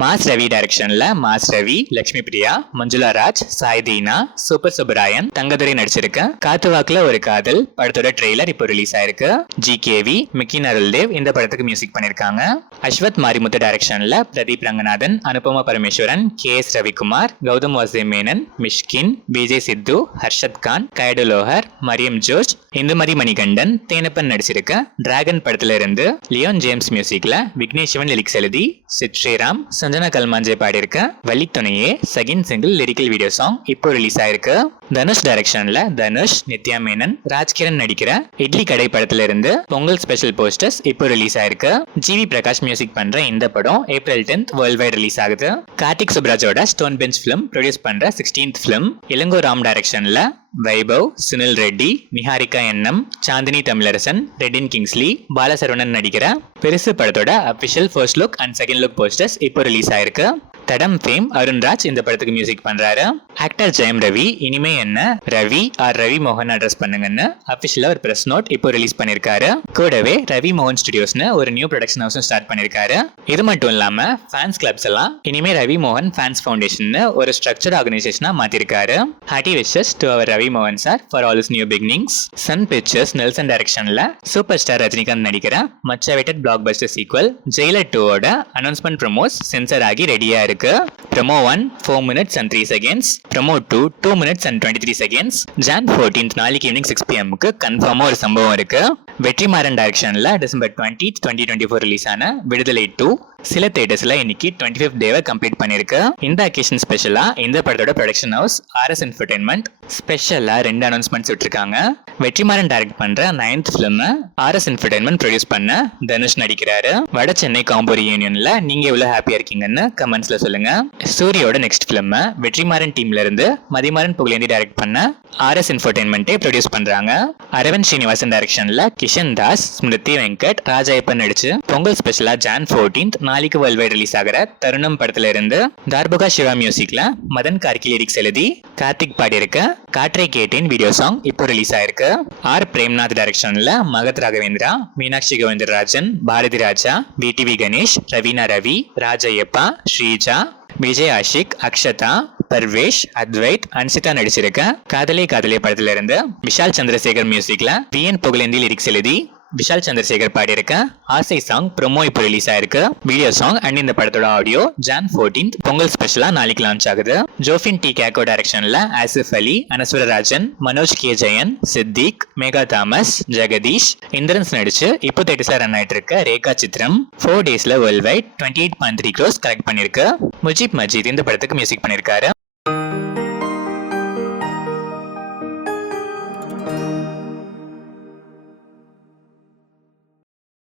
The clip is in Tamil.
மாஸ் ரவி டைரக்ஷன்ல மாஸ் ரவி, லட்சுமி பிரியா, மஞ்சுளா ராஜ், சாய் தீனா, சூப்பர் சுப்பராயன், தங்கதுரை நடிச்சிருக்க காத்துவாக்குல ஒரு காதல் படத்தோட ட்ரெய்லர் இப்போ ரிலீஸ் ஆயிருக்கு. ஜிகேவி, மிக்கி நருள்தேவ் இந்த படத்துக்கு மியூசிக் பண்ணிருக்காங்க. அஸ்வத் மாரிமுத்து டைரக்ஷன்ல பிரதீப் ரங்கநாதன், அனுபமா பரமேஸ்வரன், KS ரவிக்குமார், கௌதம் வாசுதேவ் மேனன், மிஷ்கின், விஜய் சித்து, ஹர்ஷத் கான், கைடு லோஹர், மரியம் ஜோர்ஜ், இந்துமதி மணிகண்டன், தேனப்பன் நடிச்சிருக்க டிராகன் படத்துல இருந்து லியோன் ஜேம்ஸ் மியூசிக்ல விக்னேஷ் சிவன் லிரிக்ஸ் எழுதி சித் ஸ்ரீராம், சஞ்சனா கல்மாஞ்சே பாடியிருக்க Vallithunaiye second single lyrical video song இப்போ ரிலீஸ் ஆயிருக்கு. தனுஷ் டைரக்ஷன்ல தனுஷ், நித்யா மேனன், ராஜ்கிரண் நடிக்கிற இட்லி கடை படத்துல இருந்து பொங்கல் ஸ்பெஷல் போஸ்டர்ஸ் இப்போ ரிலீஸ் ஆயிருக்கு. ஜிவி பிரகாஷ் மியூசிக் பண்ற இந்த படம் April 10th world wide release ஆகுது. கார்த்திக் சுப்ராஜோட ஸ்டோன் பெஞ்ச் பிலிம் ப்ரொடியூஸ் பண்ற 16th பிலிம். இளங்கோ ராம் டைரக்ஷன்ல வைபவ், சுனில் ரெட்டி, நிஹாரிகா என்எம், சாந்தினி தமிழரசன், ரெடின் கிங்ஸ்லி, பாலசரவணன் நடிக்கிற பெருசு படத்தோட official first look and second look posters இப்போ ரிலீஸ் ஆயிருக்கு. தடம் ஃபேம் அருண்ராஜ் இந்த படத்துக்கு மியூசிக் பண்றாரு. ஆக்டர் ஜெயம் ரவி இனிமே என்ன ரவி ஆர் ரவி மோகன் அட்ரஸ் பண்ணுங்கன்னு அபிஷியலா ஒரு பிரஸ் நோட் இப்போ ரிலீஸ் பண்ணிருக்காரு. கூடவே ரவி மோகன் ஸ்டுடியோஸ்னு ஒரு நியூ ப்ரொடக்ஷன் ஹவுஸும் ஸ்டார்ட் பண்ணிருக்காரு. இது மட்டும் இல்லாம ஃபேன்ஸ் கிளப்ஸ் எல்லாம் இனிமே ரவி மோகன் ஃபேன்ஸ் ஃபவுண்டேஷன் ஒரு ஸ்ட்ரக்சர்ட் ஆர்கனைசேஷனா மாத்திருக்காரு. Hearty wishes to our Ravi மோகன் sir for all is new beginnings. Sun Pictures Nelson டைரக்ஷன்ல சூப்பர் ஸ்டார் ரஜினிகாந்த் நடிக்கிற much awaited block buster sequel Jailer 2ஓட அனௌன்ஸ்மெண்ட் ப்ரோமோஸ் சென்சர் ஆகி ரெடியா இருக்கு. Promo 1 4 minutes and 3 seconds, Promo 2 2 minutes and 23 seconds. Jan 14th நாளைக்கு ஈவினிங் 6 pm க்கு கன்ஃபார்மா ஒரு சம்பவம் இருக்கு. வெற்றிமாறன் டைரக்ஷன்ல December 20th 2024 ரிலீஸ் ஆன விடுதலை 2 சில தியேட்டர்ஸ்ல இன்னைக்கு 25th டேவை கம்ப்ளீட் பண்ணிருக்கு. இந்த அக்கேஷன் ஸ்பெஷலா இந்த படத்தோட ப்ரொடக்ஷன் ஹவுஸ் RS என்டர்டெயின்மெண்ட் ஸ்பெஷலா 2 அனௌன்ஸ்மெண்ட்ஸ் விட்டுருக்காங்க. வெற்றிமாறன் டைரக்ட் பண்ற 9th film RS entertainment produce பண்ண தனுஷ் நடிக்கிறாரு. வட சென்னை காம்போ ரியூனியன்ல நீங்க எவ்வளவு ஹாப்பியா இருக்கீங்கன்னு கமெண்ட்ஸ்ல சொல்லுங்க. சூரியோட நெக்ஸ்ட் பிலிம் வெற்றிமாறன் டீம்ல இருந்து மதிமாறன் புகழேந்தி டைரக்ட் பண்ண RS என்டர்டெயின்மெண்ட்டே ப்ரொடியூஸ் பண்றாங்க. அரவிந்த் ஸ்ரீனிவாசன் டைரக்ஷன்ல கிஷன் தாஸ், ஸ்மிருதி வெங்கட், ராஜாயப்பன் நடிச்சு பொங்கல் ஸ்பெஷலா Jan 14th நாளைக்கு வேர்ல்ட் வைட் ரிலீஸ் ஆகிற தருணம் படத்துல இருந்து தார்புகா சிவா மியூசிக்ல மதன் கார்கி லிரிக்ஸ் எழுதி கார்த்திக் பாடியிருக்க காற்றை கேட்டேன் வீடியோ சாங் இப்போ ரிலீஸ் ஆயிருக்கு. ஆர் பிரேம்நாத் டைரக்ஷன்ல மகத் ராகவேந்திரா, மீனாட்சி கோவிந்தராஜன், பாரதி ராஜா, BTV கணேஷ், ரவீனா ரவி, ராஜையப்பா, ஸ்ரீஜா, விஜய் ஆஷிக், அக்ஷதா, பர்வேஷ், அத்வைத், அன்சிதா நடிச்சிருக்க காதலே காதலே படத்துல இருந்து விஷால் சந்திரசேகர் மியூசிக்ல VN புகழேந்தி லிரிக்ஸ் எழுதி விஷால் சந்திரசேகர் பாடியிருக்க ஆசை சாங் ப்ரோமோ இப்போ ரிலீஸ் ஆயிருக்கு. வீடியோ சாங் அண்ட் இந்த படத்தோட ஆடியோ Jan 14th பொங்கல் ஸ்பெஷலா நாளைக்கு லான்ச் ஆகுது. ஜோஃபின் டி கேக்கோ டைரக்ஷன்ல ஆசிஃப் அலி, அனஸ்வரராஜன், மனோஜ் கே ஜெயன், சித்திக், மேகா தாமஸ், ஜெகதீஷ், இந்திரன்ஸ் நடிச்சு இப்போ தேட்டர்ஸ்ல ரன் ஆயிட்டு இருக்க ரேகா சித்ரம் 4 டேஸ்ல வேர்ல்ட் வைட் 28.3 crores கலெக்ட் பண்ணிருக்கு. முஜிப் மஜீத் இந்த படத்துக்கு மியூசிக் பண்ணிருக்காரு.